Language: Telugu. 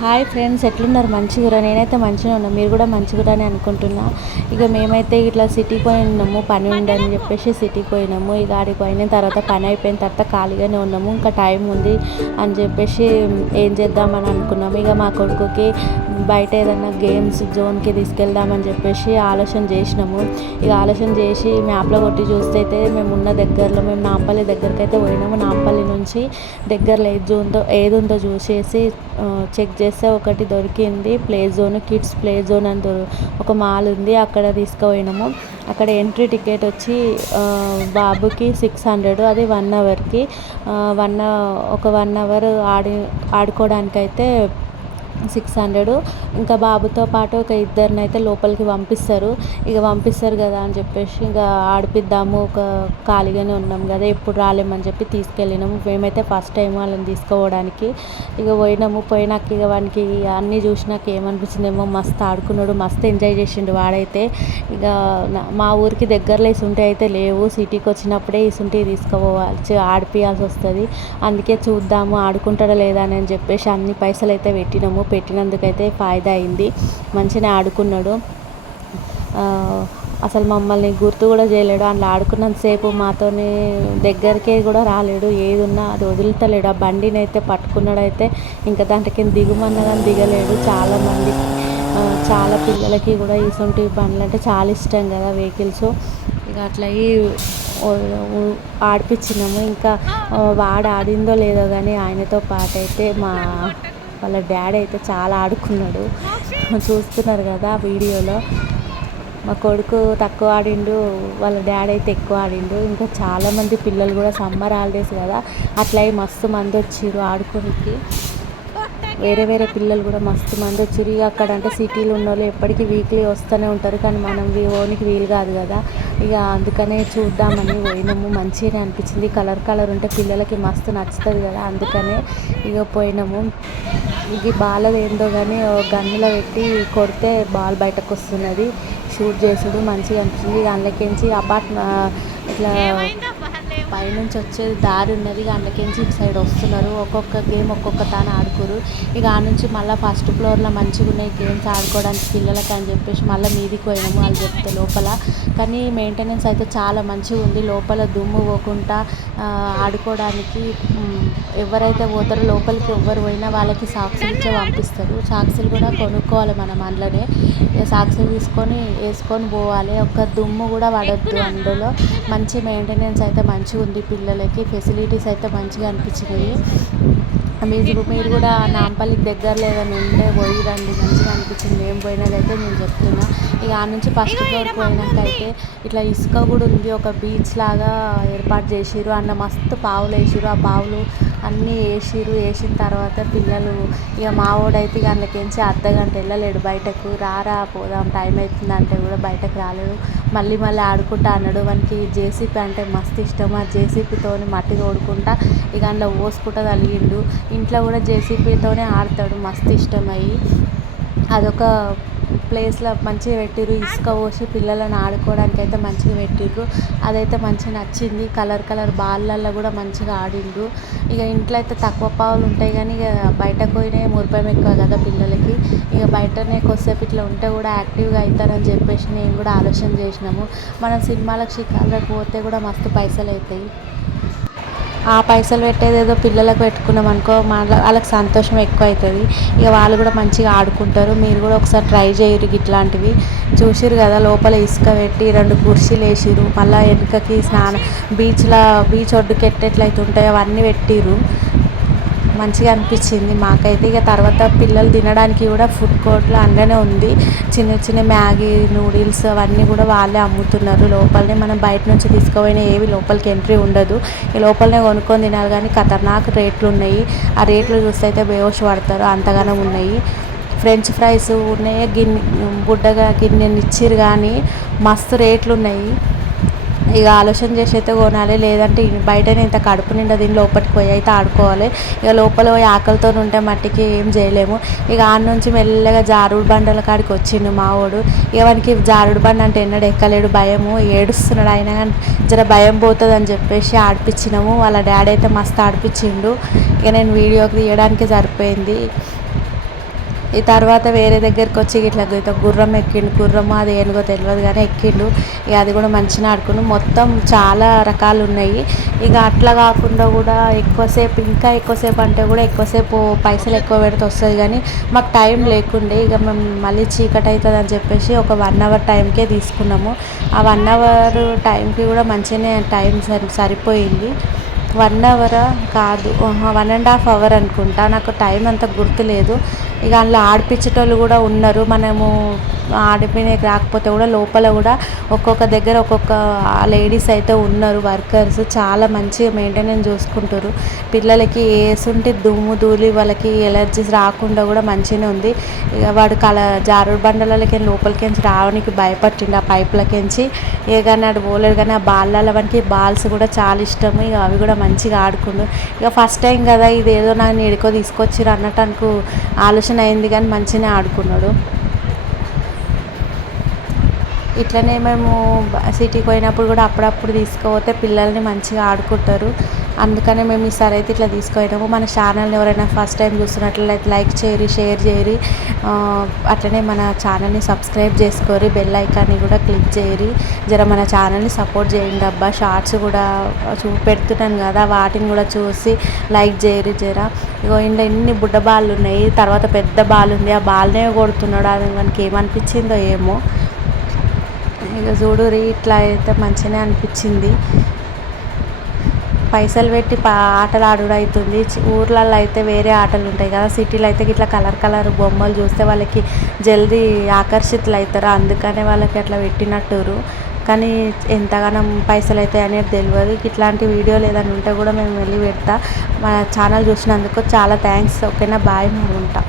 హాయ్ ఫ్రెండ్స్, ఎట్లున్నారు? మంచిగురా? నేనైతే మంచిగా ఉన్నా, మీరు కూడా మంచిగురని అనుకుంటున్నా. ఇక మేమైతే ఇట్లా సిటీకి పోయినాము, పని ఉందని చెప్పేసి సిటీకి పోయినాము. ఇక ఆడికి పోయిన తర్వాత పని అయిపోయిన తర్వాత ఖాళీగానే ఉన్నాము, ఇంకా టైం ఉంది అని చెప్పేసి ఏం చేద్దామని అనుకున్నాము. ఇక మా కొడుకుకి బయట ఏదైనా గేమ్స్ జోన్కి తీసుకెళ్దామని చెప్పేసి ఆలోచన చేసినాము. ఇక ఆలోచన చేసి మ్యాప్లో కొట్టి చూస్తే అయితే మేము ఉన్న దగ్గరలో మేము నాంపల్లి దగ్గరికి అయితే పోయినాము. నాంపల్లి నుంచి దగ్గరలో ఏది ఉందో చూసేసి చెక్ చేస్తే ఒకటి దొరికింది, play zone, kids play zone అని ఒక మాల్ ఉంది. అక్కడ తీసుకుపోయినాము. అక్కడ ఎంట్రీ టికెట్ వచ్చి బాబుకి 600, అది 1 అవర్కి. ఒక 1 అవర్ ఆడుకోవడానికైతే 600. ఇంకా బాబుతో పాటు ఒక ఇద్దరిని అయితే లోపలికి పంపిస్తారు కదా అని చెప్పేసి ఇంకా ఆడిపిద్దాము, ఒక ఖాళీగానే ఉన్నాం కదా ఎప్పుడు రాలేమని చెప్పి తీసుకెళ్ళినాము. మేమైతే ఫస్ట్ టైం వాళ్ళని తీసుకుపోవడానికి ఇక పోయినాక ఇక వానికి అన్నీ చూసినాక ఏమనిపించిందేమో, మస్తు ఆడుకున్నాడు, మస్తు ఎంజాయ్ చేసిండు వాడైతే. ఇక మా ఊరికి దగ్గరలో ఇసుంటి అయితే లేవు, సిటీకి వచ్చినప్పుడే ఇసుంటి తీసుకుపోవాలి, ఆడిపియాల్సి వస్తుంది. అందుకే చూద్దాము ఆడుకుంటాడా లేదా అని చెప్పేసి అన్ని పైసలు అయితే పెట్టినందుకైతే ఫాయిదా అయింది. మంచిగా ఆడుకున్నాడు. అసలు మమ్మల్ని గుర్తు కూడా చేయలేడు. అందులో ఆడుకున్నంతసేపు మాతోని దగ్గరికే కూడా రాలేడు, ఏది ఉన్నా అది వదులుతలేడు. ఆ బండిని అయితే పట్టుకున్నాడైతే ఇంకా దాంట్లోకి దిగుమన్నా కానీ దిగలేడు. చాలా పిల్లలకి కూడా ఇటువంటి బండ్లు అంటే చాలా ఇష్టం కదా, వెహికల్స్. ఇక అట్లా ఆడిపించినాము. ఇంకా వాడు ఆడిందో లేదో కానీ ఆయనతో పాటు అయితే వాళ్ళ డాడీ అయితే చాలా ఆడుకున్నాడు. చూస్తున్నారు కదా వీడియోలో. మా కొడుకు తక్కువ ఆడిండు, వాళ్ళ డాడీ అయితే ఎక్కువ ఆడిండు. ఇంకా చాలామంది పిల్లలు కూడా సమ్మర్ హాలిడేస్ కదా, అట్లా మస్తు మంది వచ్చిర్రు ఆడుకోనికి. వేరే పిల్లలు కూడా మస్తు మంది వచ్చారు. ఇక అక్కడ అంటే సిటీలో ఉన్న వాళ్ళు ఎప్పటికీ వీక్లీ వస్తూనే ఉంటారు, కానీ మనం ఓనికి వీలు కాదు కదా. ఇక అందుకనే చూద్దామని పోయినాము. మంచిగానే అనిపించింది. కలర్ ఉంటే పిల్లలకి మస్తు నచ్చుతుంది కదా, అందుకనే ఇక పోయినాము. ఇది బాల్ ఏందో కానీ గన్నులో పెట్టి కొడితే బాల్ బయటకు వస్తున్నది. షూట్ చేసుడు మంచిగా అనిపించింది. అందులోకించి ఇట్లా పైనుంచి వచ్చేది దారి ఉన్నది, అందులోకించి ఇటు సైడ్ వస్తున్నారు. ఒక్కొక్క గేమ్ ఒక్కొక్క తాను ఆడుకోరు. ఇక ఆ నుంచి మళ్ళీ ఫస్ట్ ఫ్లోర్లో మంచిగా ఉన్నాయి గేమ్స్ ఆడుకోవడానికి పిల్లలకి అని చెప్పేసి మళ్ళీ మీదికి పోయినాము వాళ్ళు చెప్తే లోపల. కానీ మెయింటెనెన్స్ అయితే చాలా మంచిగా ఉంది. లోపల దుమ్ము పోకుండా ఆడుకోవడానికి ఎవరైతే పోతారో లోపలికి ఎవరు పోయినా వాళ్ళకి సాక్సులు ఇచ్చే పంపిస్తారు. సాక్సులు కూడా కొనుక్కోవాలి మనం అందులోనే. సాక్సులు వేసుకొని పోవాలి. ఒక దుమ్ము కూడా పడద్దు. అందులో మంచి మెయింటెనెన్స్ అయితే మంచిగా ఉంది. పిల్లలకి ఫెసిలిటీస్ అయితే మంచిగా అనిపించినాయి. మీరు కూడా నాంపల్లికి దగ్గరలో ఏదైనా ఉంటే పోయి రండి, మంచిగా అనిపించింది. మేము పోయినదైతే నేను చెప్తున్నా. ఇక ఆ నుంచి ఫస్ట్ ఫ్లోర్కి పోయినాకైతే ఇట్లా ఇసుక కూడా ఉంది, ఒక బీచ్ లాగా ఏర్పాటు చేసిర్రు. అన్న మస్తు పావులు వేసిర్రు. ఆ పావులు అన్నీ వేసిన తర్వాత పిల్లలు ఇక మావోడైతే ఇక అందులోకించి అర్ధగంట వెళ్ళలేడు బయటకు. పోదాం టైం అవుతుందంటే కూడా బయటకు రాలేడు. మళ్ళీ ఆడుకుంటా అన్నాడు. వానికి జేసీపీ అంటే మస్తు ఇష్టం. ఆ జేసీపీతో మట్టి తోడుకుంటా ఇక అందులో పోసుకుంటా తలిగిండు. ఇంట్లో కూడా జేసీపీతోనే ఆడతాడు, మస్తు ఇష్టమయ్యి. అదొక ప్లేస్లో మంచిగా పెట్టిర్రు, ఇసుక పోసి పిల్లలను ఆడుకోవడానికి అయితే మంచిగా పెట్టిర్రు. అదైతే మంచిగా నచ్చింది. కలర్ బాల్లల్లో కూడా మంచిగా ఆడిండు. ఇక ఇంట్లో అయితే తక్కువ పావులు ఉంటాయి, కానీ ఇక బయటకు పోయినాయి మురిపం ఎక్కువ కదా పిల్లలకి. ఇక బయటనే కొద్దిసేపు ఇట్లా ఉంటే కూడా యాక్టివ్గా అవుతారని చెప్పేసి నేను కూడా ఆలోచన చేసినాము. మనం సినిమాలకు షికార్లకు పోతే కూడా మస్తు పైసలు అవుతాయి. ఆ పైసలు పెట్టేది ఏదో పిల్లలకు పెట్టుకున్నాం అనుకో, వాళ్ళకి సంతోషం ఎక్కువ అవుతుంది. ఇక వాళ్ళు కూడా మంచిగా ఆడుకుంటారు. మీరు కూడా ఒకసారి ట్రై చేయరు. ఇట్లాంటివి చూసిర్రు కదా, లోపల ఇసుక పెట్టి 2 కుర్చీలు వేసిర్రు. మళ్ళీ వెనుకకి బీచ్ ఒడ్డుకి ఎట్లయితే ఉంటాయో అవన్నీ పెట్టిర్రు. మంచిగా అనిపించింది మాకైతే. ఇక తర్వాత పిల్లలు తినడానికి కూడా ఫుడ్ కోర్ట్లో అందులోనే ఉంది. చిన్న మ్యాగీ, నూడిల్స్ అవన్నీ కూడా వాళ్ళే అమ్ముతున్నారు లోపలనే. మనం బయట నుంచి తీసుకుపోయినా ఏవి లోపలికి ఎంట్రీ ఉండదు. ఈ లోపలనే కొనుక్కొని తినాలి. కానీ ఖతర్నాక్ రేట్లు ఉన్నాయి. ఆ రేట్లు చూస్తే అయితే బేహోష్ పడతారు, అంతగానం ఉన్నాయి. ఫ్రెంచ్ ఫ్రైస్ ఉన్నాయి, బుడ్డగా గిన్నెని ఇచ్చిర్రు, కానీ మస్తు రేట్లు ఉన్నాయి. ఇక ఆలోచన చేసి అయితే కొనాలి, లేదంటే బయటనే ఇంత కడుపు నిండా దీని లోపలికి పోయి అయితే ఆడుకోవాలి. ఇక లోపల పోయి ఆకలితో ఉంటే మట్టికి ఏం చేయలేము. ఇక ఆడ నుంచి మెల్లగా జారుడు బండల కాడికి వచ్చిండు మావోడు. ఇక వానికి జారుడు బండ అంటే ఎన్నడూ ఎక్కలేడు, భయము, ఏడుస్తున్నాడు. అయినా కానీ జర భయం పోతుంది అని చెప్పేసి ఆడిపించినాము. వాళ్ళ డాడీ అయితే మస్తు ఆడిపించిండు. ఇక నేను వీడియోకి తీయడానికి సరిపోయింది. ఈ తర్వాత వేరే దగ్గరికి వచ్చి ఇట్లా గుర్రం ఎక్కిండు. గుర్రము అది ఏనుగో తెలియదు కానీ ఎక్కిండు. ఇక అది కూడా మంచిగా ఆడుకుండు. మొత్తం చాలా రకాలు ఉన్నాయి. ఇక అట్లా కాకుండా కూడా ఎక్కువసేపు, ఇంకా ఎక్కువసేపు అంటే కూడా ఎక్కువసేపు పైసలు ఎక్కువ పెడితే వస్తుంది కానీ మాకు టైం లేకుండే. ఇక మేము మళ్ళీ చీకటి అవుతుంది అని చెప్పేసి ఒక 1 అవర్ టైంకే తీసుకున్నాము. ఆ 1 అవర్ టైంకి కూడా మంచిగానే టైం సరిపోయింది. 1 అవరా కాదు, 1.5 అవర్ అనుకుంటా, నాకు టైం అంత గుర్తులేదు. ఇక అందులో ఆడిపించేటోళ్ళు కూడా ఉన్నారు. మనము ఆడిపోయినకి రాకపోతే కూడా లోపల కూడా ఒక్కొక్క దగ్గర ఒక్కొక్క లేడీస్ అయితే ఉన్నారు, వర్కర్స్. చాలా మంచిగా మెయింటెనెన్స్ చూసుకుంటారు. పిల్లలకి ఏసుంటి దుమ్ము ధూళి వాళ్ళకి ఎలర్జీస్ రాకుండా కూడా మంచిగానే ఉంది. ఇక వాడు జారుడు బండలకి లోపలికి రావడానికి భయపట్టిండు ఆ పైపులకించి. ఏ కానీ ఆడు పోలేడు. కానీ ఆ బాళ్ళ వానికి బాల్స్ కూడా చాలా ఇష్టము. ఇక అవి కూడా మంచిగా ఆడుకుండు. ఇక ఫస్ట్ టైం కదా, ఇది ఏదో నాకు ఎడుకో తీసుకొచ్చిర్రు అన్నట్టు అనుకు ఆలోచన అయింది కానీ మంచిగానే ఆడుకున్నాడు. ఇట్లనే మేము సిటీకి పోయినప్పుడు కూడా అప్పుడప్పుడు తీసుకుపోతే పిల్లల్ని మంచిగా ఆడుకుంటారు. అందుకనే మేము ఈసారి అయితే ఇట్లా తీసుకుపోయినాము. మన ఛానల్ని ఎవరైనా ఫస్ట్ టైం చూస్తున్నట్లయితే లైక్ చేయరి, షేర్ చేయరి, అట్లనే మన ఛానల్ని సబ్స్క్రైబ్ చేసుకోరి, బెల్ ఐకాన్ని కూడా క్లిక్ చేయరి. జర మన ఛానల్ని సపోర్ట్ చేయండి అబ్బా. షార్ట్స్ కూడా పెడుతున్నాను కదా, వాటిని కూడా చూసి లైక్ చేయరి జర. ఇగో ఇంట్లో ఎన్ని బుడ్డ బాళ్ళు ఉన్నాయి. తర్వాత పెద్ద బాల్ ఉంది, ఆ బాల్నే కొడుతున్నాడు. అది మనకి ఏమనిపించిందో ఏమో. ఇక చూడురి, ఇట్లా అయితే మంచిగానే అనిపించింది. పైసలు పెట్టి ఆటలు ఆడుడు అవుతుంది. ఊర్లలో అయితే వేరే ఆటలు ఉంటాయి కదా, సిటీలో అయితే ఇట్లా కలర్ కలర్ బొమ్మలు చూస్తే వాళ్ళకి జల్దీ ఆకర్షితులు అవుతారు. అందుకనే వాళ్ళకి అట్లా పెట్టినట్టురు. కానీ ఎంతగానో పైసలు అవుతాయి అనేది తెలియదు. ఇట్లాంటి వీడియోలు ఏదైనా ఉంటే కూడా మేము వెళ్ళి పెడతా. మన ఛానల్ చూసినందుకు చాలా థ్యాంక్స్. ఓకేనా, బాయ్, ఉంటా.